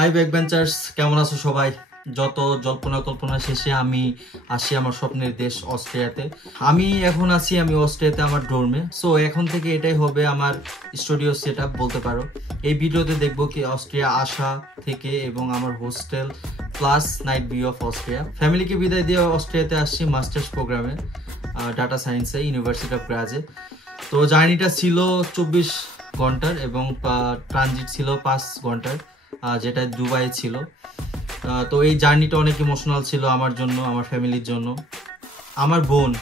High ব্যাকবেঞ্চার্স, কেমন আছো সবাই? যত জল্পনা কল্পনা শেষে আমি আসি আমার স্বপ্নের দেশ অস্ট্রিয়াতে। আমি এখন আছি অস্ট্রিয়াতে আমার ডোর্মে। সো এখন থেকে এটাই হবে আমার স্টুডিও সেটআপ বলতে পারো। এই ভিডিওতে দেখবো কি অস্ট্রিয়া আসা থেকে এবং আমার hostel plus night view of Austria. ফ্যামিলিকে বিদায় দিয়ে অস্ট্রিয়াতে আসছি মাস্টার্স প্রোগ্রামে ডাটা সায়েন্সে ইউনিভার্সিটি অফ গ্রাজে। তো জার্নিটা ছিল 24 ঘন্টার এবং ট্রানজিট ছিল 5 ঘন্টার, যেটা দুবাই ছিল। তো এই জার্নিটা অনেক ইমোশনাল ছিল আমার জন্য, আমার ফ্যামিলির জন্য। আমার বোন,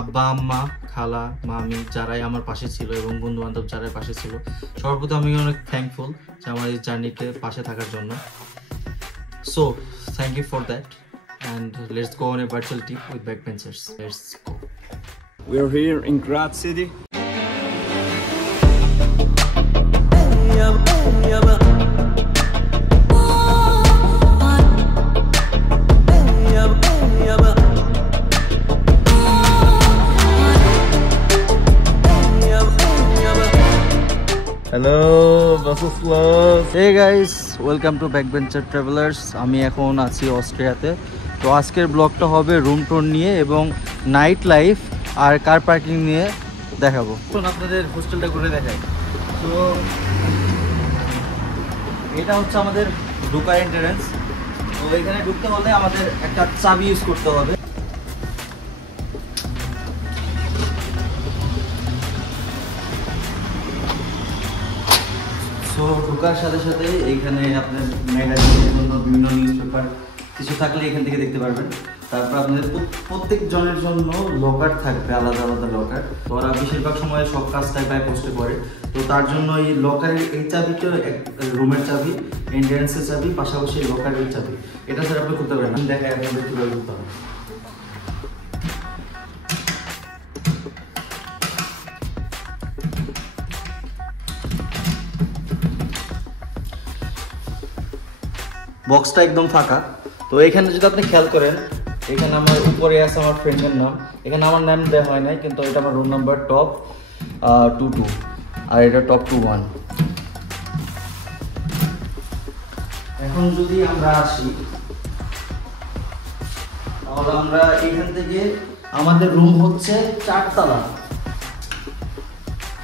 আব্বা আম্মা, খালা মামি যারাই আমার পাশে ছিল এবং বন্ধু বান্ধব যারাই পাশে ছিল, সর্বপ্রথম আমি অনেক থ্যাঙ্কফুল যে আমার এই জার্নিতে পাশে থাকার জন্য। So thank you for that and let's go on a virtual trip with backbenchers. Let's go. We are here in Graz City. Hello BSS class. Hey guys, welcome to Backbencher Travelers. আমি এখন আছি অস্ট্রিয়াতে। তো আজকের ব্লগটা হবে রুম টুর নিয়ে এবং night life আর car parking নিয়ে দেখাবো। এখন আপনাদের হোস্টেলটা ঘুরে দেখাই। তো এটা হচ্ছে আমাদের ঢোকার এন্ট্রান্স। তো এখানে ঢুকতে হলে আমাদের একটা চাবি ইউজ করতে হবে। তো ঢোকার সাথে সাথে এইখানে আপনার ম্যাগাজিনের জন্য বিভিন্ন নিউজ পেপার কিছু থাকলে এখান থেকে দেখতে পারবেন। তারপর আপনাদের প্রত্যেক জনের জন্য লকার থাকবে, আলাদা আলাদা লকার। তো ওরা বেশিরভাগ সময় সব কাজটাই বাই পোস্টে করে। তো তার জন্য এই লকারের এই চাবিটা রুমের চাবি, এন্ট্রান্সের চাবি, পাশাপাশি লকারের চাবি, এটা স্যার আপনি করতে পারেন। আমি দেখাই আপনাদের কীভাবে করতে হবে। বক্সটা একদম ফাঁকা। তো এখানে যদি আপনি খেয়াল করেন, এখানে আমার উপরে আছে আমার ফ্রেন্ডের নাম। এখানে আমার নাম দেওয়া হয় নাই, কিন্তু এটা আমার রুম নাম্বার টপ 22 আর এটা টপ 21। এখন যদি আমরা আসি তাহলে আমরা এখান থেকে, আমাদের রুম হচ্ছে 4 তলা।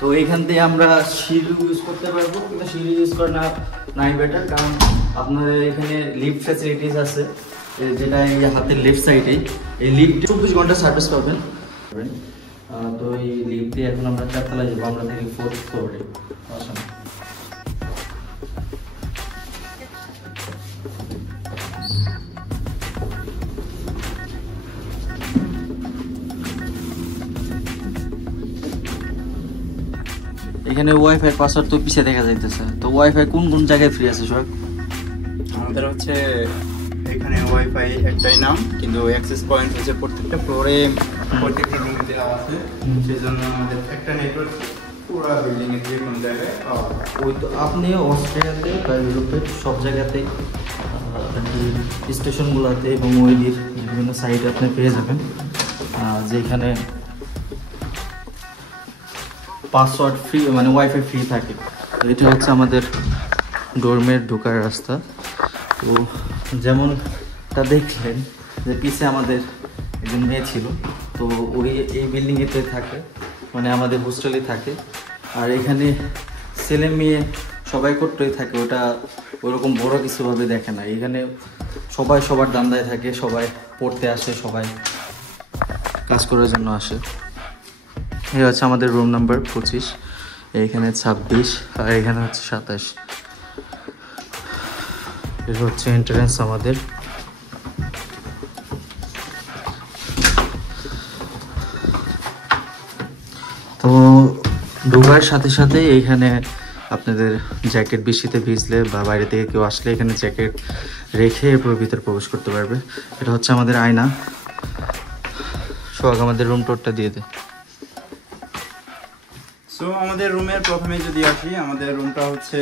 তো এখান থেকে আমরা সিঁড়ি ইউজ করতে পারবো, কিন্তু সিঁড়ি ইউজ করা নাই বেটার, কারণ আপনাদের এখানে লিফট ফ্যাসিলিটিস আছে, যেটা এই হাতের লেফট সাইডে। এই লিফট 24 ঘন্টা সার্ভিস পাবেন। তো এই লিফট দিয়ে এখন আমরা 4 তলায় যাবো, আমরা থেকে 4th ফ্লোরে। আসুন। এখানে ওয়াইফাই পাসওয়ার্ড তো পিছিয়ে দেখা যাইতেছে। তো ওয়াইফাই কোন কোন জায়গায় ফ্রি আছে সব? আমাদের হচ্ছে এখানে ওয়াইফাই একটাই নাম, কিন্তু অ্যাক্সেস পয়েন্ট হচ্ছে প্রত্যেকটা ফ্লোরে, প্রত্যেকটা রুমে দেওয়া আছে। সেই জন্য আমাদের একটা নেটওয়ার্ক পুরো বিল্ডিং এর যে কোনো জায়গায় পাওয়া যায়। ওই তো আপনি অস্ট্রিয়াতে বা ইউরোপের সব জায়গাতেই স্টেশনগুলোতে এবং ওইদির বিভিন্ন সাইটে আপনি পেয়ে যাবেন যেখানে পাসওয়ার্ড ফ্রি, মানে ওয়াইফাই ফ্রি থাকে। তো এটা হচ্ছে আমাদের ডোরমের ঢোকার রাস্তা। তো যেমনটা দেখলেন যে পিছে আমাদের একজন মেয়ে ছিল, তো ওই এই বিল্ডিংয়েতে থাকে, মানে আমাদের হোস্টেলে থাকে। আর এখানে ছেলে মেয়ে সবাই করতেই থাকে, ওটা ওরকম বড় কিছুভাবে দেখে না। এখানে সবাই সবার দান্দায় থাকে, সবাই পড়তে আসে, সবাই কাজ করার জন্য আসে। এই হচ্ছে আমাদের রুম নাম্বার 25, এইখানে 26 আর এখানে হচ্ছে 27। এটা হচ্ছে এন্ট্রান্স আমাদের। তো ঢোকার সাথে সাথে এইখানে আপনাদের জ্যাকেট বৃষ্টিতে ভিজলে বা বাইরে থেকে কেউ আসলে এখানে জ্যাকেট রেখে এরপর ভিতরে প্রবেশ করতে পারবে। এটা হচ্ছে আমাদের আয়না। সোহাগ আমাদের রুম টোরটা দিয়ে দে। সো আমাদের রুমের প্রথমে যদি আসি, আমাদের রুমটা হচ্ছে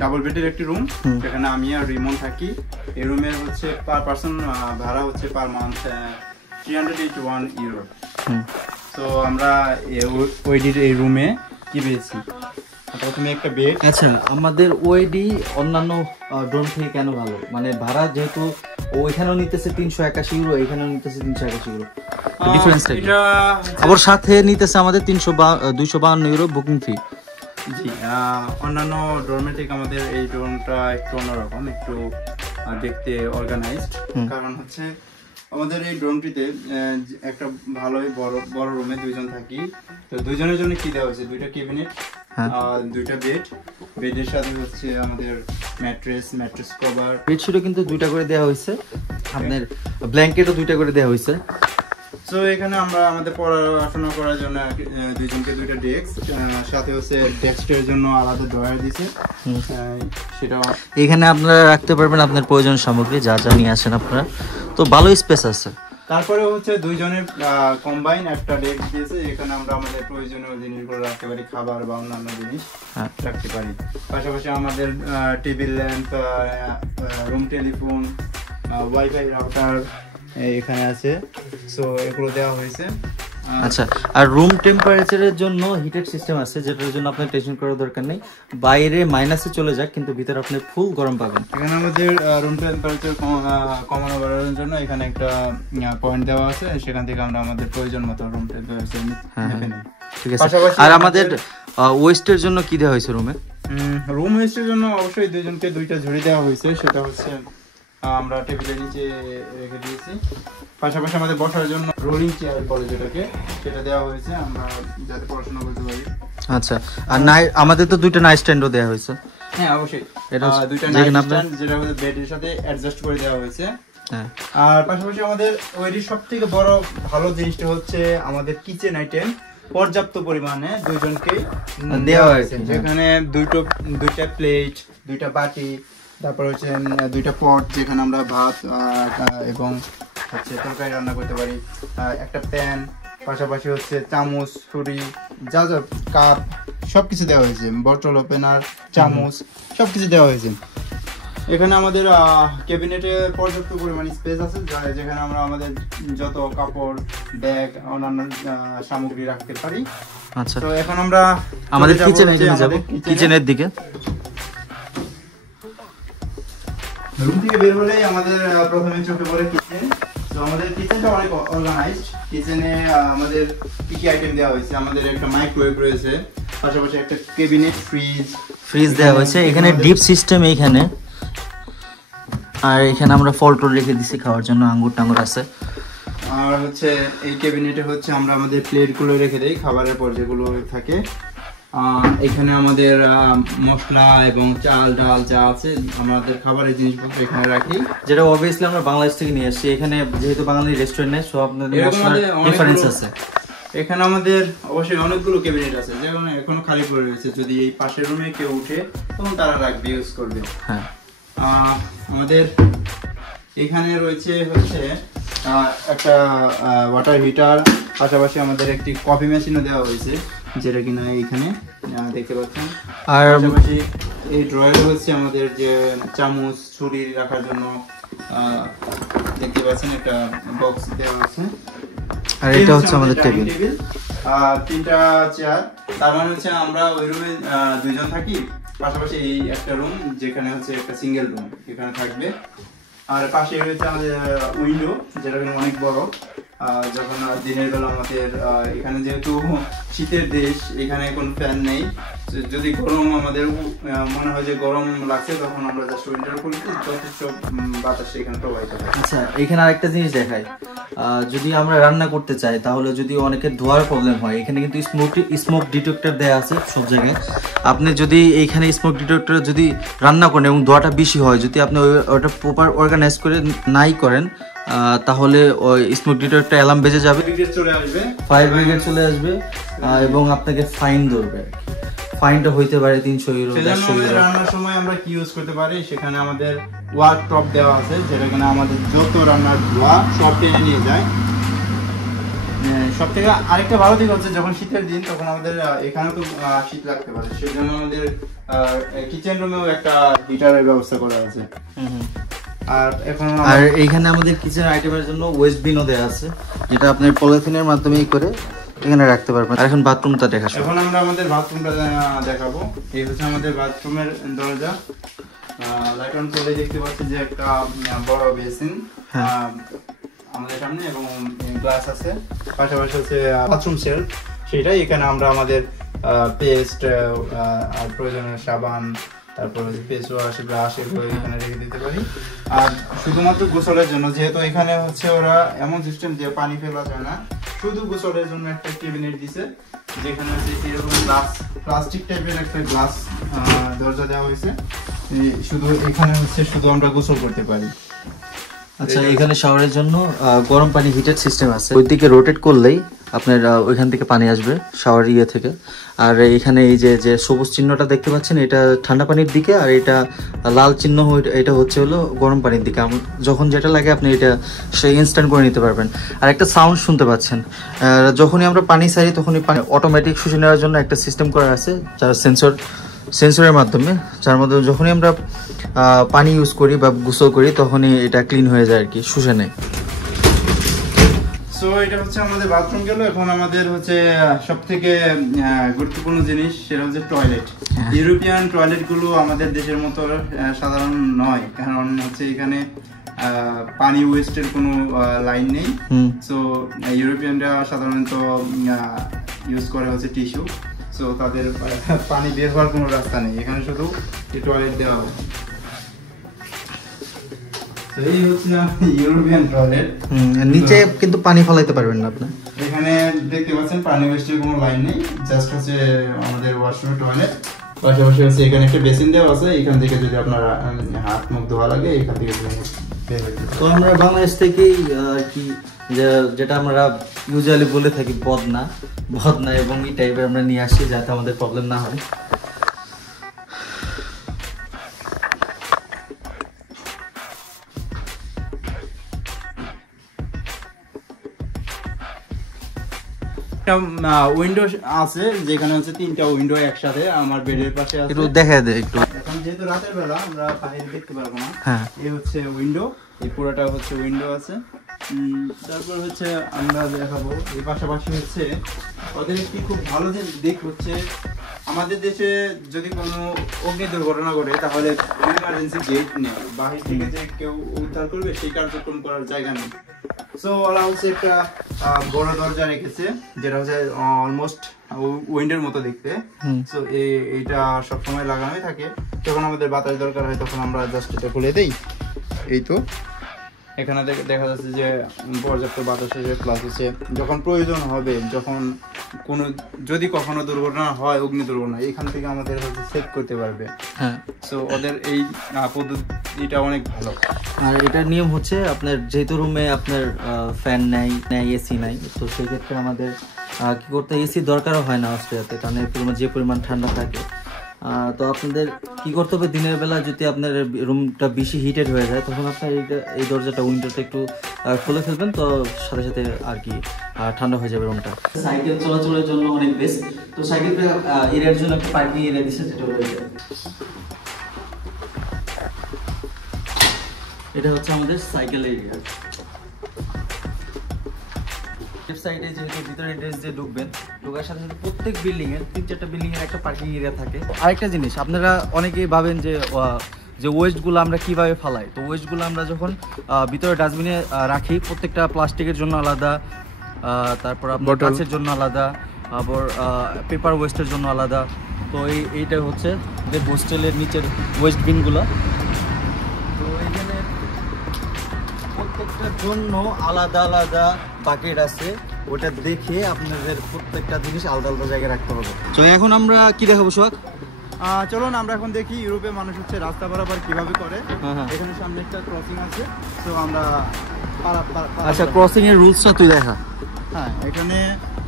ডাবল বেডের একটি রুম, যেখানে আমি আর রিমন থাকি। এই রুমের হচ্ছে পার পার্সন ভাড়া হচ্ছে পার মান্থ 381 ইউরো। তো আমরা এই রুমে কি পেয়েছি, প্রথমে একটা বেড। আচ্ছা, আমাদের ওয়েডি অন্যান্য ড্রোন থেকে কেন ভালো? মানে ভাড়া যেহেতু ওইখানেও নিতেছে 381 ইউরো, এখানেও নিতেছে 381 ইউরো, ডিফারেন্সটা কি? এটা আবার সাথে নিতেছে আমাদের 252 ইউরো বুকিং ফি। জি, অন্যান্য ড্রোনের থেকে আমাদের এই ড্রোনটা একটু অন্যরকম, একটু দেখতে অর্গানাইজড। কারণ হচ্ছে আমাদের এই ড্রোনটিতে একটা ভালোই বড় রুমে দুইজন থাকি, তো দুইজনের জন্য কি দেওয়া হয়েছে, দুইটা ক্যাবিনেট, দুইটা বেডের সাথে হচ্ছে আমাদের ম্যাট্রেস কভার, বেডশিটও কিন্তু 2টা করে দেওয়া হয়েছে, আপনার ব্ল্যাঙ্কেটও 2টা করে দেওয়া হয়েছে। তো এখানে আমরা আমাদের পড়াশোনা করার জন্য দুইজনকে 2টা ডেস্ক, সাথে হচ্ছে ডেস্কের জন্য আলাদা ড্রয়ার দিয়েছে, সেটা এখানে আপনারা রাখতে পারবেন আপনার প্রয়োজন সামগ্রী যা যা নিয়ে আসেন আপনারা, তো ভালো স্পেস আছে। তারপরে হচ্ছে দুইজনের কম্বাইন একটা ডেস্ক দিয়েছে, এখানে আমরা আমাদের প্রয়োজনীয় জিনিসগুলো রাখতে পারি, খাবার বা অন্যান্য জিনিস রাখতে পারি। পাশাপাশি আমাদের table lamp, room telephone, wifi router এখানে আছে, সো এগুলো দেওয়া হয়েছে। আচ্ছা, আর রুম টেম্পারেচারের জন্য হিটেড সিস্টেম আছে, যেটার জন্য আপনার টেনশন করার দরকার নেই, বাইরে মাইনাসে চলে যাক কিন্তু ভিতরে আপনি ফুল গরম পাবেন। এখানে আমাদের রুম টেম্পারেচার কমানো বাড়ানোর জন্য এখানে একটা পয়েন্ট দেওয়া আছে, সেখান থেকে আমরা আমাদের প্রয়োজন মতো রুম টেম্পারেচার মেপে নিই। ঠিক আছে। আর আমাদের ওয়েস্টের জন্য কি দেওয়া হয়েছে রুমে? রুম ওয়েস্টের জন্য অবশ্যই দুইজনকে 2টা ঝুড়ি দেওয়া হয়েছে, সেটা হচ্ছে আমরা টেবিলের নিচে রেখে দিয়েছি। পাশাপাশি আমাদের বসার জন্য রোলিং চেয়ার বলে যেটাকে, সেটা দেওয়া হয়েছে, আমরা যাতে পড়াশোনা করতে পারি। আচ্ছা, আর আমাদের তো 2টা নাইট স্ট্যান্ডও দেওয়া হয়েছে। হ্যাঁ অবশ্যই, এটা 2টা নাইট স্ট্যান্ড যেটা আমাদের বেডের সাথে অ্যাডজাস্ট করে দেওয়া হয়েছে। হ্যাঁ, আর পাশাপাশি আমাদের ওইটির সবথেকে বড় ভালো জিনিসটা হচ্ছে আমাদের কিচেন আইটেম পর্যাপ্ত পরিমাণে দুইজনকেই দেওয়া হয়েছে, যেখানে দুইটা প্লেট, 2টা বাটি, তারপর হচ্ছে 2টা পট যেখানে আমরা ভাত এবং হচ্ছে তরকারি রান্না করতে পারি, একটা প্যান, পাশাপাশি হচ্ছে চামচ, ছুরি, যা যা কাপ সবকিছু দেওয়া হয়েছে, বটল ওপেনার, চামচ সবকিছু দেওয়া হয়েছে। এখানে আমাদের ক্যাবিনেটে পর্যাপ্ত পরিমাণ স্পেস আছে, যেখানে আমরা আমাদের যত কাপড়, ব্যাগ, অন্যান্য সামগ্রী রাখতে পারি। আচ্ছা, তো এখন আমরা আমাদের কিচেনের দিকে। রুম থেকে বের হলেই আমাদের প্রথমে চোখে পড়ে কিচেন। তো আমাদের কিচেনটা অনেক অর্গানাইজড। কিচেনে আমাদের কি কি আইটেম দেওয়া হয়েছে, আমাদের একটা মাইক্রোওয়েভ রয়েছে, পাশাপাশি একটা ক্যাবিনেট, ফ্রিজ দেওয়া হয়েছে, এখানে ডিপ সিস্টেম এইখানে, আর এখানে আমরা ফল টল রেখে দিছি খাওয়ার জন্য, আঙ্গুর টাঙ্গুর আছে। আর হচ্ছে এই ক্যাবিনেটে হচ্ছে আমরা আমাদের প্লেটগুলো রেখে দেই, খাবারের পর যেগুলো থাকে। এখানে আমাদের মশলা এবং চাল ডাল যা আছে, আমাদের খাবারের জিনিসপত্র এখানে রাখি, যেটা অবভিয়াসলি আমরা বাংলাদেশ থেকে নিয়ে আসছি। এখানে যেহেতু বাঙালি রেস্টুরেন্ট নেই, সব আপনাদের ডিফারেন্স আছে। এখানে আমাদের অবশ্যই অনেকগুলো ক্যাবিনেট আছে, যেগুলো এখনো খালি পড়ে রয়েছে, যদি এই পাশের রুমে কেউ উঠে তখন তারা রাখবে, ইউজ করবে। হ্যাঁ, আমাদের এখানে রয়েছে হচ্ছে একটা ওয়াটার হিটার, পাশাপাশি আমাদের একটি কফি মেশিনও দেওয়া হয়েছে, যেটা কিনা এখানে দেখতে পাচ্ছেন। আর পাশাপাশি এই ড্রয়ারে হচ্ছে আমাদের যে চামচ, ছুরি রাখার জন্য দেখতে পাচ্ছেন একটা বক্স দেওয়া আছে। আর এটা হচ্ছে আমাদের টেবিল, 3টা চেয়ার। তার মানে হচ্ছে আমরা ওই রুমে 2জন থাকি, পাশাপাশি এই একটা রুম যেখানে হচ্ছে একটা সিঙ্গেল রুম এখানে থাকবে। আর পাশে রয়েছে আমাদের উইন্ডো, যেটা অনেক বড়। যখন দিনের বেলা আমাদের এখানে যেহেতু শীতের দেশ, এখানে কোনো ফ্যান নেই, যদি গরম আমাদের মনে হয় যে গরম লাগছে, তখন আমরা জাস্ট উইন্ডো খুলি, যথেষ্ট বাতাস এখানে প্রবাহিত হয়। আচ্ছা, এখানে আরেকটা জিনিস দেখাই, যদি আমরা রান্না করতে চাই, তাহলে যদি অনেকের ধোয়ার প্রবলেম হয়, এখানে কিন্তু স্মোক ডিটেক্টর দেওয়া আছে সব জায়গায়। আপনি যদি এইখানে স্মোক ডিটেক্টর যদি রান্না করেন এবং ধোঁয়াটা বেশি হয়, যদি আপনি ওটা প্রপার অর্গানাইজ করে নাই করেন, তাহলে ওই স্মোক ডিটেক্টর অ্যালার্ম বেজে যাবে, ফায়ার ব্রিগেড চলে আসবে এবং আপনাকে ফাইন ধরবে। ফাইনটা হইতে পারে 300 ইউরো, 150 ইউরো। রান্নার সময় আমরা কি ইউজ করতে পারি, সেখানে আমাদের ওয়ার্ক টপ দেওয়া আছে, যেটা কিনা আমাদের যত রান্নার ধোঁয়া সব টেনে নিয়ে যায়। সব থেকে আরেকটা ভালো দিক হচ্ছে, যখন শীতের দিন তখন আমাদের এখানে তো শীত লাগতে পারে, সেই জন্য আমাদের কিচেন রুমেও একটা হিটারের ব্যবস্থা করা আছে। আর এইখানে আমাদের কিচেন আইটেমের জন্য ওয়েস্ট বিনও দেওয়া আছে, যেটা আপনার পলিথিনের মাধ্যমে করে এখানে রাখতে পারবেন। আর এখন বাথরুমটা দেখা শুরু। এখন আমরা আমাদের বাথরুমটা দেখাবো। এই হচ্ছে আমাদের বাথরুমের দরজা। লাইট অন করলে দেখতে পাচ্ছি যে একটা বড় বেসিন আমাদের সামনে এবং গ্লাস আছে, পাশাপাশি হচ্ছে বাথরুম শেলফ, সেটাই এখানে আমরা আমাদের পেস্ট আর প্রয়োজনীয় সাবান, তারপর ফেস ওয়াশ, ব্রাশ এগুলো এখানে রেখে দিতে পারি। আর শুধুমাত্র গোসলের জন্য, যেহেতু এখানে হচ্ছে ওরা এমন সিস্টেম দিয়ে পানি ফেলা যায় না, শুধু গোসলের জন্য একটা ক্যাবিনেট দিছে, যেখানে হচ্ছে এরকম গ্লাস, প্লাস্টিক টাইপের একটা গ্লাস দরজা দেওয়া হয়েছে। শুধু এখানে হচ্ছে শুধু আমরা গোসল করতে পারি। আচ্ছা, এখানে শাওয়ারের জন্য গরম পানি হিটার সিস্টেম আছে। ওইদিকে রোটেট করলেই আপনার ওইখান থেকে পানি আসবে শাওয়ার ইয়ে থেকে। আর এখানে এই যে সবুজ চিহ্নটা দেখতে পাচ্ছেন, এটা ঠান্ডা পানির দিকে, আর এটা লাল চিহ্ন এটা হচ্ছে হলো গরম পানির দিকে। যখন যেটা লাগে আপনি এটা সেই ইনস্ট্যান্ট করে নিতে পারবেন। আর একটা সাউন্ড শুনতে পাচ্ছেন, যখনই আমরা পানি ছাড়ি তখনই পানি অটোমেটিক শুষে নেওয়ার জন্য একটা সিস্টেম করা আছে, যার সেন্সরের মাধ্যমে, যার মাধ্যমে যখনই আমরা পানি ইউজ করি বা গোসল করি তখনই এটা ক্লিন হয়ে যায় আর কি, শুষে নেয়। সো এটা হচ্ছে আমাদের বাথরুম গেল। এখন আমাদের হচ্ছে সবথেকে গুরুত্বপূর্ণ জিনিস, সেটা হচ্ছে টয়লেট। ইউরোপিয়ান টয়লেট গুলো আমাদের দেশের মতো সাধারণ নয়, কারণ হচ্ছে এখানে পানি ওয়েস্টের কোনো লাইন নেই। সো ইউরোপিয়ানরা সাধারণত ইউজ করে হচ্ছে টিস্যু। সো তাদের পানি বের হওয়ার কোনো রাস্তা নেই, এখানে শুধু টয়লেট দেওয়া হয়। এই হচ্ছে ইউরোপিয়ান টয়লেট। নিচে কিন্তু পানি ফলাইতে পারবেন না আপনি। এখানে দেখতে পাচ্ছেন পানি ওয়েস্টের কোনো লাইন নেই, জাস্ট হচ্ছে আমাদের ওয়াশরুম টয়লেট। পাশাপাশি হচ্ছে এখানে একটা বেসিন দেওয়া আছে, এখান থেকে যদি আপনার হাত মুখ ধোয়া লাগে এখান থেকে তো আমরা বাংলাদেশ থেকেই আর কি, যেটা আমরা ইউজুয়ালি বলে থাকি বদনা এবং এই টাইপের আমরা নিয়ে আসি, যাতে আমাদের প্রবলেম না হয়। উইন্ডো আছে, যেখানে হচ্ছে 3টা উইন্ডো একসাথে আমার বেডের পাশে আছে। একটু দেখায় দে একটু। এখন যেহেতু রাতের বেলা আমরা বাইরে দেখতে পারবো না, হ্যাঁ, এই হচ্ছে উইন্ডো, এই পুরোটা হচ্ছে উইন্ডো আছে। তারপর হচ্ছে আমরা দেখাবো এই পাশাপাশি হচ্ছে ওদের একটি খুব ভালো দিক হচ্ছে, আমাদের দেশে যদি কোনো অগ্নি দুর্ঘটনা ঘটে তাহলে ইমার্জেন্সি গেট নেই, বাহির থেকে যে কেউ উদ্ধার করবে সেই কার্যক্রম করার জায়গা নেই। সো ওরা হচ্ছে একটা বড় দরজা রেখেছে, যেটা হচ্ছে অলমোস্ট উইন্ডোর মতো দেখতে। সো এইটা সবসময় লাগানোই থাকে, যখন আমাদের বাতাস দরকার হয় তখন আমরা জাস্ট এটা খুলে দেই। এই তো এখানে দেখা যাচ্ছে যে পর্যাপ্ত বাতাস আছে, প্লাস হচ্ছে যখন প্রয়োজন হবে, যখন কোনো যদি কখনো দুর্ঘটনা হয়, অগ্নি দুর্ঘটনা, এখান থেকে আমাদের হচ্ছে সেভ করতে পারবে। হ্যাঁ, সো ওদের এই পদ্ধতিটা অনেক ভালো। আর এটার নিয়ম হচ্ছে আপনার যেহেতু রুমে আপনার ফ্যান নাই, এসি নাই, তো সেই ক্ষেত্রে আমাদের কি করতে, এসি দরকারও হয় না অস্ট্রেলিয়াতে, কারণ যে পরিমাণ ঠান্ডা থাকে। তো আপনাদের কি করতে হবে, দিনের বেলা যদি আপনার রুমটা বেশি হিটেড হয়ে যায় তখন আপনার এই দরজাটা, উইন্ডোটা একটু খুলে ফেলবেন, তো সাথে সাথে আর কি ঠান্ডা হয়ে যাবে রুমটা। সাইকেল চলাচলের জন্য অনেক বেস্ট। তো সাইকেল এরিয়ার জন্য একটা পার্কিং এরিয়া দিচ্ছে, যেটা হলো এটা হচ্ছে আমাদের সাইকেল এরিয়া। সাইডে যেহেতু ভিতরে এন্ট্রেন্স দিয়ে ঢুকবেন, ঢোকার সাথে সাথে প্রত্যেক বিল্ডিং এর 3-4টা বিল্ডিং এর একটা পার্কিং এরিয়া থাকে। আরেকটা জিনিস, আপনারা অনেকেই ভাবেন যে ওয়েস্টগুলো আমরা কিভাবে ফালাই। তো ওয়েস্টগুলো আমরা যখন ভিতরে ডাস্টবিনে রাখি, প্রত্যেকটা প্লাস্টিকের জন্য আলাদা, তারপর আপনার কাঁচের জন্য আলাদা, আবার পেপার ওয়েস্টের জন্য আলাদা। তো এইটা হচ্ছে যে হোস্টেলের নিচের ওয়েস্ট বিনগুলো। তো এইখানে প্রত্যেকটার জন্য আলাদা আলাদা বাকেট আছে, ওটা দেখে আপনাদের প্রত্যেকটা জিনিস আলাদা আলাদা জায়গায় রাখতে হবে। তো এখন আমরা কি দেখাবো সোহাগ? চলুন আমরা এখন দেখি ইউরোপে মানুষ হচ্ছে রাস্তা পারাপার কিভাবে করে। এখানে সামনে একটা ক্রসিং আছে, তো আমরা আচ্ছা, ক্রসিং এর রুলসটা তুই দেখা। হ্যাঁ, এখানে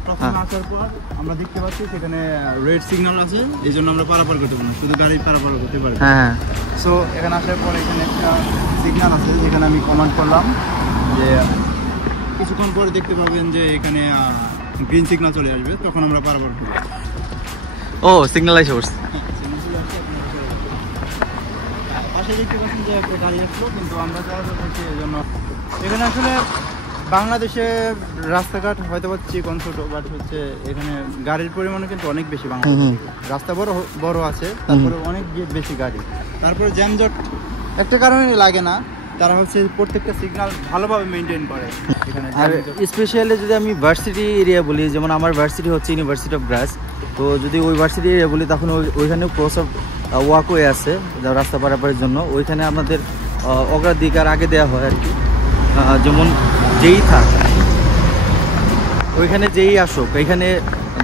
ক্রসিং আসার পর আমরা দেখতে পাচ্ছি সেখানে রেড সিগন্যাল আছে, এই জন্য আমরা পারাপার করতে পারবো না, শুধু গাড়ি পারাপার করতে পারবো। হ্যাঁ, সো এখানে আসার পর এখানে একটা সিগন্যাল আছে, যেখানে আমি কমান্ড করলাম যে কিছুক্ষণ পরে দেখতে পাবেন যে এখানে গ্রিন সিগন্যাল চলে আসবে, তখন আমরা পারাপার করবো। ও সিগন্যাল আইসা পড়ছে। পাশে দেখতে পাচ্ছেন যে একটা গাড়ি আসলো, কিন্তু আমরা চলাচল করছি এই জন্য। এখানে আসলে বাংলাদেশে রাস্তাঘাট হয়তো চিকন ছোট, বাট হচ্ছে এখানে গাড়ির পরিমাণ কিন্তু অনেক বেশি। বাংলাদেশে রাস্তা বড় বড় আছে, তারপরে অনেক বেশি গাড়ি, তারপরে জ্যামজট একটা কারণে লাগে না, তারা হচ্ছে প্রত্যেকটা সিগন্যাল ভালোভাবে মেনটেন করে এখানে। আর স্পেশালি যদি আমি ভার্সিটি এরিয়া বলি, যেমন আমার ভার্সিটি হচ্ছে ইউনিভার্সিটি অফ গ্রাস, তো যদি ওই ভার্সিটি এরিয়া বলি তখন ওইখানেও ক্রস অফ ওয়াকওয়ে আছে রাস্তা পারাপারের জন্য, ওইখানে আমাদের অগ্রাধিকার আগে দেওয়া হয় আর কি। যেমন যেই থাক ওইখানে যেই আসুক, এখানে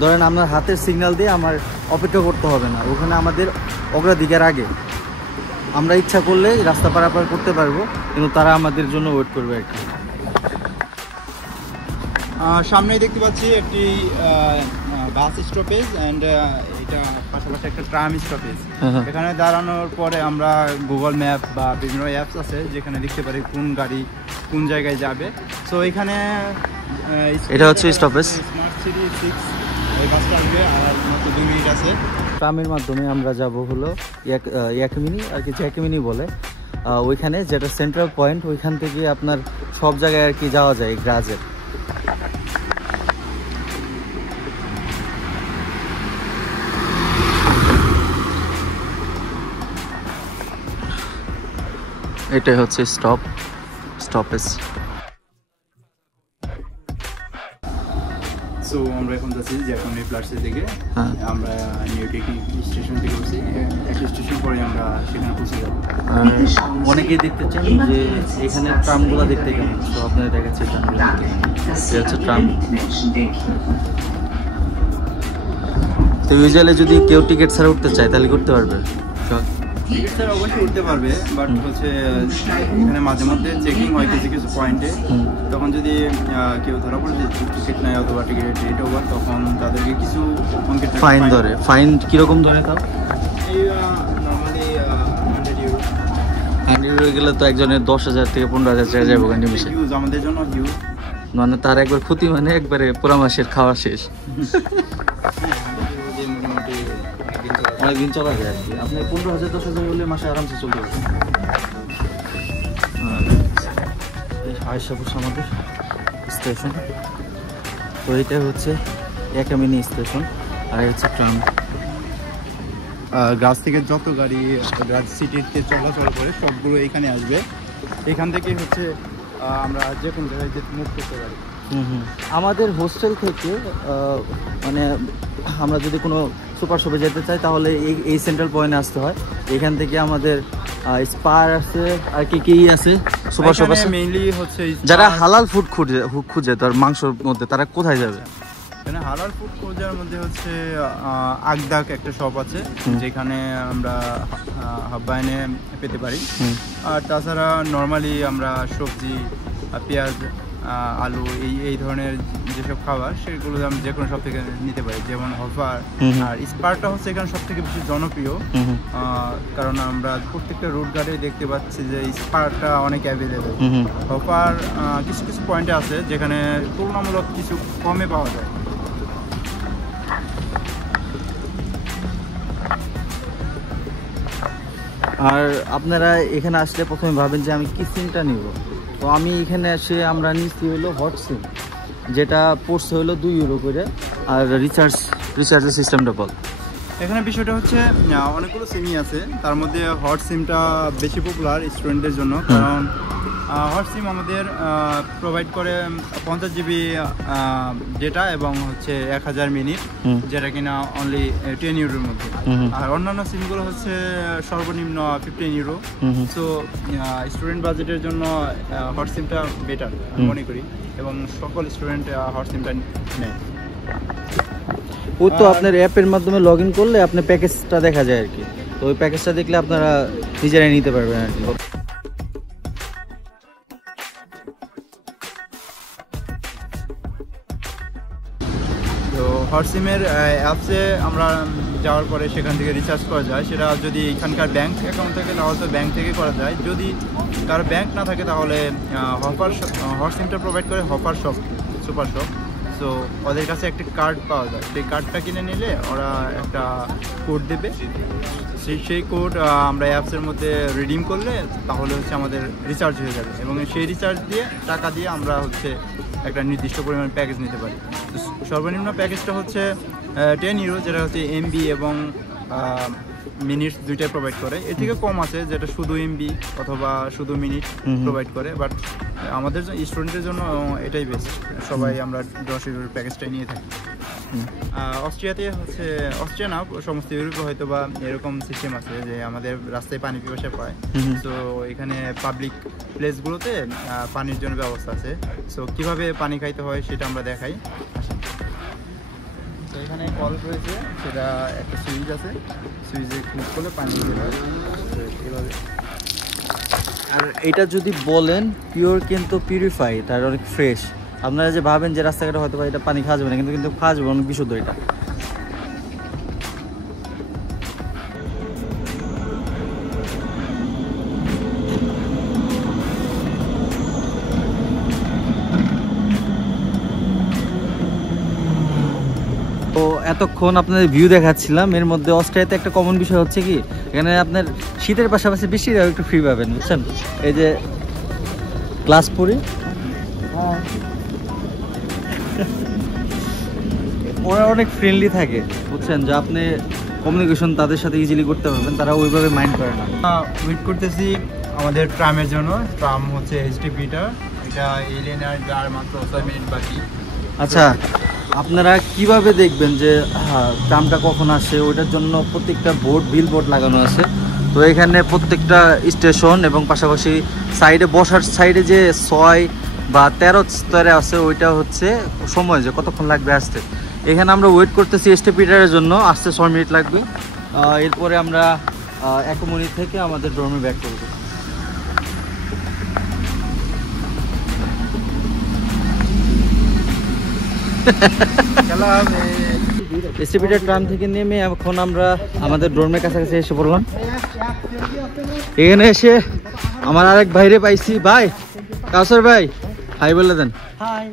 ধরেন আপনার হাতের সিগন্যাল দিয়ে আমার অপেক্ষা করতে হবে না, ওখানে আমাদের অগ্রাধিকার আগে। আমরা ইচ্ছা করলে রাস্তা পারাপার করতে পারবো, কিন্তু তারা আমাদের জন্য ওয়েট করবে আর কি। সামনেই দেখতে পাচ্ছি একটি বাস স্টপেজ অ্যান্ড এটা পাশাপাশি একটা ট্রাম স্টপেজ। এখানে দাঁড়ানোর পরে আমরা গুগল ম্যাপ বা বিভিন্ন অ্যাপস আছে যেখানে দেখতে পারি কোন গাড়ি কোন জায়গায় যাবে। সো এখানে এটা হচ্ছে স্টপেজ, স্মার্ট সিটি 6 এই বাসটা আসবে আর মাত্র 2 মিনিট আছে। ট্রামের মাধ্যমে আমরা যাব হলো ইয়াকমিনি আর কি, জ্যাকমিনি বলে ওইখানে, যেটা সেন্ট্রাল পয়েন্ট, ওইখান থেকে আপনার সব জায়গায় আর কি যাওয়া যায় গ্রাজের। এটাই হচ্ছে স্টপেজ। সো আমরা এখন যাচ্ছি জ্যাকমিনি প্লাসের দিকে। আমরা নিউ টেকনিক স্টেশন থেকে বসছি, একটা স্টেশন পরে আমরা সেখানে পৌঁছে যাবো। অনেকেই দেখতে চান যে এখানে ট্রামগুলো দেখতে কেমন, তো আপনারা দেখাচ্ছি ট্রামগুলো। এটা হচ্ছে ট্রাম। তো ইউজুয়ালি যদি কেউ টিকিট ছাড়া উঠতে চায় তাহলে করতে পারবে? টিকিট ছাড়া অবশ্যই উঠতে পারবে, বাট হচ্ছে এখানে মাঝে মধ্যে চেকিং হয় কিছু কিছু পয়েন্টে। তখন যদি কেউ ধরা পড়ে যে টিকিট নেয় অথবা টিকিটের ডেট ওভার, তখন তাদেরকে কিছু ফাইন ধরে। ফাইন কীরকম ধরে তাও? এই নর্মালি 100 ইউরো গেলে তো একজনের 10,000 থেকে 15,000 টাকা যাবো নিমিশে। হিউজ, আমাদের জন্য হিউজ। মানে তার একবার ক্ষতি মানে একবারে পুরা মাসের খাওয়া শেষ। মোটামুটি অনেকদিন চলা যায় আর কি। আপনি 15,000 10,000 হলে মাসে আরামসে চলতে পারবেন। আয়শাপুর আমাদের স্টেশন, তো এইটা হচ্ছে ইয়াকমিনি স্টেশন, আর হচ্ছে ট্রাম। গ্রাস থেকে যত গাড়ি গ্রাস সিটিতে চলাচল করে সবগুলো এখানে আসবে। এখান থেকে হচ্ছে আমরা যে কোনো জায়গায় মুভ করতে পারি। আমাদের হোস্টেল থেকে মানে আমরা যদি কোনো সুপার শপে যেতে চাই তাহলে এই সেন্ট্রাল পয়েন্টে আসতে হয়। এখান থেকে আমাদের স্পার আছে, আর কি আছে সুপার শপ আছে মেইনলি হচ্ছে যারা হালাল ফুড খুঁজে তার মাংসর মধ্যে, তারা কোথায় যাবে? এখানে হালাল ফুড খোঁজার মধ্যে হচ্ছে আগদাক একটা শপ আছে যেখানে আমরা হাব্বাইনে পেতে পারি। আর তাছাড়া নর্মালি আমরা সবজি, পেঁয়াজ, আলু এই ধরনের যেসব খাবার সেগুলো আমরা যে কোনো সব থেকে নিতে পারি, যেমন হফার। আর স্পারটা হচ্ছে এখানে সব থেকে বেশি জনপ্রিয়, কারণ আমরা প্রত্যেকটা রুট গার্ডে দেখতে পাচ্ছি যে স্পারটা অনেক অ্যাভেলেবেল। হফার কিছু কিছু পয়েন্টে আছে যেখানে তুলনামূলক কিছু কমে পাওয়া যায়। আর আপনারা এখানে আসলে প্রথমে ভাবেন যে আমি কি সিমটা নিব, তো আমি এখানে এসে আমরা নিচ্ছি হলো হট সিম, যেটা পড়ছে হলো 2 ইউরো করে। আর রিচার্জের সিস্টেমটা বল। এখানে বিষয়টা হচ্ছে অনেকগুলো সিমই আছে, তার মধ্যে হট সিমটা বেশি পপুলার স্টুডেন্টদের জন্য, কারণ হট সিম আমাদের প্রোভাইড করে 50 জিবি ডেটা এবং হচ্ছে 1000 মিনিট, যেটা কিনা অনলি 10 ইউরোর মধ্যে। আর অন্যান্য সিমগুলো হচ্ছে সর্বনিম্ন 15 ইউরো। সো স্টুডেন্ট বাজেটের জন্য হট সিমটা বেটার মনে করি, এবং সকল স্টুডেন্ট হট সিমটা নেয়। ও তো আপনার অ্যাপের মাধ্যমে লগ ইন করলে আপনার প্যাকেজটা দেখা যায় আর কি, তো ওই প্যাকেজটা দেখলে আপনারা নিজেরাই নিতে পারবেন আর কি। তো হট সিমের অ্যাপসে আমরা যাওয়ার পরে সেখান থেকে রিচার্জ করা যায়, সেটা যদি এখানকার ব্যাংক অ্যাকাউন্ট থাকে তাহলে তো ব্যাংক থেকে করা যায়, যদি কারো ব্যাংক না থাকে তাহলে হট সিমটা প্রোভাইড করে hopper shop, super shop. So ওদের কাছে একটা কার্ড পাওয়া যায়, সেই কার্ডটা কিনে নিলে ওরা একটা কোড দেবে, সেই কোড আমরা অ্যাপসের মধ্যে রিডিম করলে তাহলে হচ্ছে আমাদের রিচার্জ হয়ে যাবে, এবং সেই রিচার্জ দিয়ে টাকা দিয়ে আমরা হচ্ছে একটা নির্দিষ্ট পরিমাণ প্যাকেজ নিতে পারি। তো সর্বনিম্ন প্যাকেজটা হচ্ছে 10 ইউরো, যেটা হচ্ছে এমবি এবং মিনিট দুইটাই প্রোভাইড করে। এর থেকে কম আছে যেটা শুধু এমবি অথবা শুধু মিনিট প্রোভাইড করে, বাট আমাদের স্টুডেন্টের জন্য এটাই বেস্ট। সবাই আমরা 10 ইউরোর প্যাকেজটাই নিয়ে থাকি। অস্ট্রিয়াতে হচ্ছে, অস্ট্রিয়া না সমস্ত ইউরোপে হয়তো বা এরকম সিস্টেম আছে যে আমাদের রাস্তায় পানি পিপাসা পায়, তো এখানে পাবলিক প্লেসগুলোতে পানির জন্য ব্যবস্থা আছে। সো কীভাবে পানি খাইতে হয় সেটা আমরা দেখাই। তো এখানে কল রয়েছে, সেটা একটা সুইচ আছে, সুইচে ক্লিক করলে পানি বের হয়। তো এভাবে। আর এটা যদি বলেন পিওর কিন্তু পিউরিফাইড আর অনেক ফ্রেশ। আপনারা যে ভাবেন যে রাস্তাঘাটে হয়তো এটা পানি খাওয়া যাবে না, কিন্তু কিন্তু খাওয়া যাবে, অনেক বিশুদ্ধ এটা। তো এতক্ষণ আপনাদের ভিউ দেখাচ্ছিলাম, এর মধ্যে অস্ট্রিয়াতে একটা কমন বিষয় হচ্ছে কি, এখানে আপনার শীতের পাশাপাশি বৃষ্টিটাও একটু ফ্রি পাবেন, বুঝছেন। এই যে ক্লাস পড়ি, ওরা অনেক ফ্রেন্ডলি থাকে, বুঝছেন, যে আপনি কমিউনিকেশন তাদের সাথে ইজিলি করতে পারবেন, তারা ওইভাবে মাইন্ড করে না। ওয়েট করতেছি আমাদের ট্রামের জন্য। ট্রাম হচ্ছে এইচটি পিটার, এটা এই লেনে আসবে আর মাত্র 6 মিনিট বাকি। আচ্ছা, আপনারা কিভাবে দেখবেন যে ট্রামটা কখন আসে? ওইটার জন্য প্রত্যেকটা বিল বোর্ড লাগানো আছে। তো এখানে প্রত্যেকটা স্টেশন এবং পাশাপাশি সাইডে বসার সাইডে যে 6 বা 13 স্তরে আছে, ওইটা হচ্ছে সময় যে কতক্ষণ লাগবে আসতে। এখানে আমরা ওয়েট করতেছি এসটি পিটারের জন্য, আসতে 6 মিনিট লাগবে। এরপরে আমরা অ্যাকোমোডেট থেকে আমাদের ডর্মে ব্যাক করব। এসটি পিটার ট্রাম থেকে নেমে এখন আমরা আমাদের ডর্মের কাছাকাছি এসে পড়লাম। এখানে এসে আমার আরেক ভাইরে পাইছি। ভাই, কাউসার ভাই, হাই বলে দেন। হাই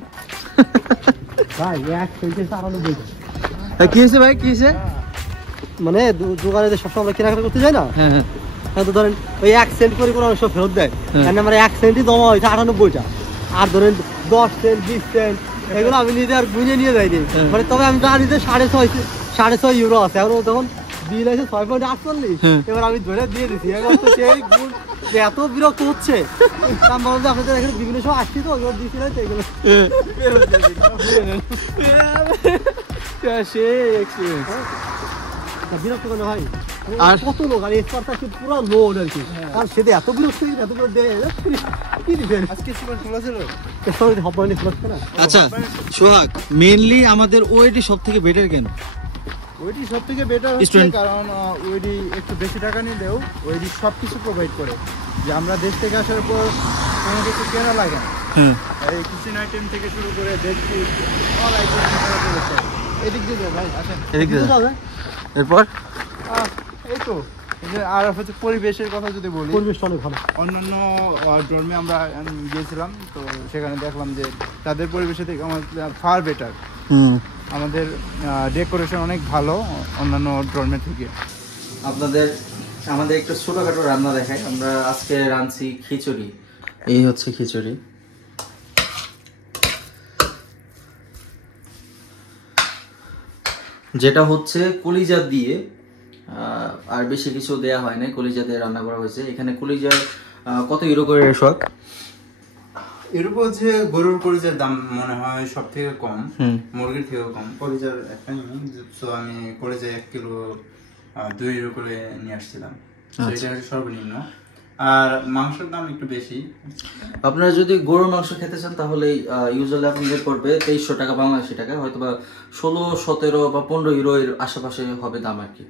ভাই, কি হয়েছে ভাই, কি হয়েছে? মানে দোকানে সবসময় আমরা কেনাকাটা করতে যাই না, হ্যাঁ হ্যাঁ, তো ধরেন ওই 1 সেন্ট করে কোনো সব ফেরত দেয়। আমার 1 সেন্টই জমা হয়েছে 98টা, আর ধরেন 10 সেন্ট 20 সেন্ট এগুলো আমি নিজে আর গুঁজে নিয়ে যাইনি। মানে তবে আমি জানি যে 6.5 ইউরো আছে। এখন তখন বিল আছে 6.48, এবার আমি ধরে দিয়ে দিচ্ছি। এখন তো সেই গুণ এত বিরক্ত হচ্ছে, আমি বললাম যে আপনাদের এখানে বিভিন্ন সময় আসছি তো, এগুলো দিচ্ছি না, তো এগুলো বিরক্ত করে ভাই। আর কত লোক, আর এক্সপার্ট পুরো লোড আর কি, আর সেটা এত বিরক্ত এতগুলো দেয় কি দিবেন। আজকে সুপার খোলা ছিল, হবানি খোলা ছিল না। আচ্ছা সোহাগ, মেইনলি আমাদের ওয়েডি সব থেকে বেটার কেন? ওইটি সব থেকে বেটার হচ্ছে কারণ ওইটি একটু বেশি টাকা নিলেও ওইটি সব কিছু প্রোভাইড করে। যে আমরা দেশ থেকে আসার পর কোনো কিছু কেনা লাগে না, এই কিচেন আইটেম থেকে শুরু করে বেডশিট অল আইটেম রয়েছে। এদিক দিয়ে ভাই আসেন, এদিক দিয়ে যাবে। এরপর এই তো আর হচ্ছে পরিবেশের কথা যদি বলি, পরিবেশটা অনেক ভালো। অন্যান্য ডর্মে আমরা গিয়েছিলাম, তো সেখানে দেখলাম যে তাদের পরিবেশে থেকে আমাদের ফার বেটার। আমাদের ডেকোরেশন অনেক ভালো অন্যান্য ডর্মের থেকে। আমাদের একটু ছোটখাটো রান্না দেখাই। আমরা আজকে রাঁধছি খিচুড়ি। এই হচ্ছে খিচুড়ি। যেটা হচ্ছে কলিজা দিয়ে, আর বেশি কিছু দেয়া হয় না, কলিজা দিয়ে রান্না করা হয়েছে। এখানে কলিজার কত ইউরো করে শখ? এরপর হচ্ছে গরুর কলিজার দাম মনে হয় সব থেকে কম, মুরগির থেকেও কম। কলিজার একটা তো আমি কলিজা 1 কিলো 2 ইউরো করে নিয়ে আসছিলাম, এটা হচ্ছে সর্বনিম্ন। আর মাংসের দাম একটু বেশি। আপনারা যদি গরুর মাংস খেতে চান তাহলে ইউজুয়ালি আপনাদের পড়বে 2300 টাকা বাংলাদেশি টাকা, হয়তো বা 16, 17 বা 15 ইউরো এর আশেপাশে হবে দাম আর কি।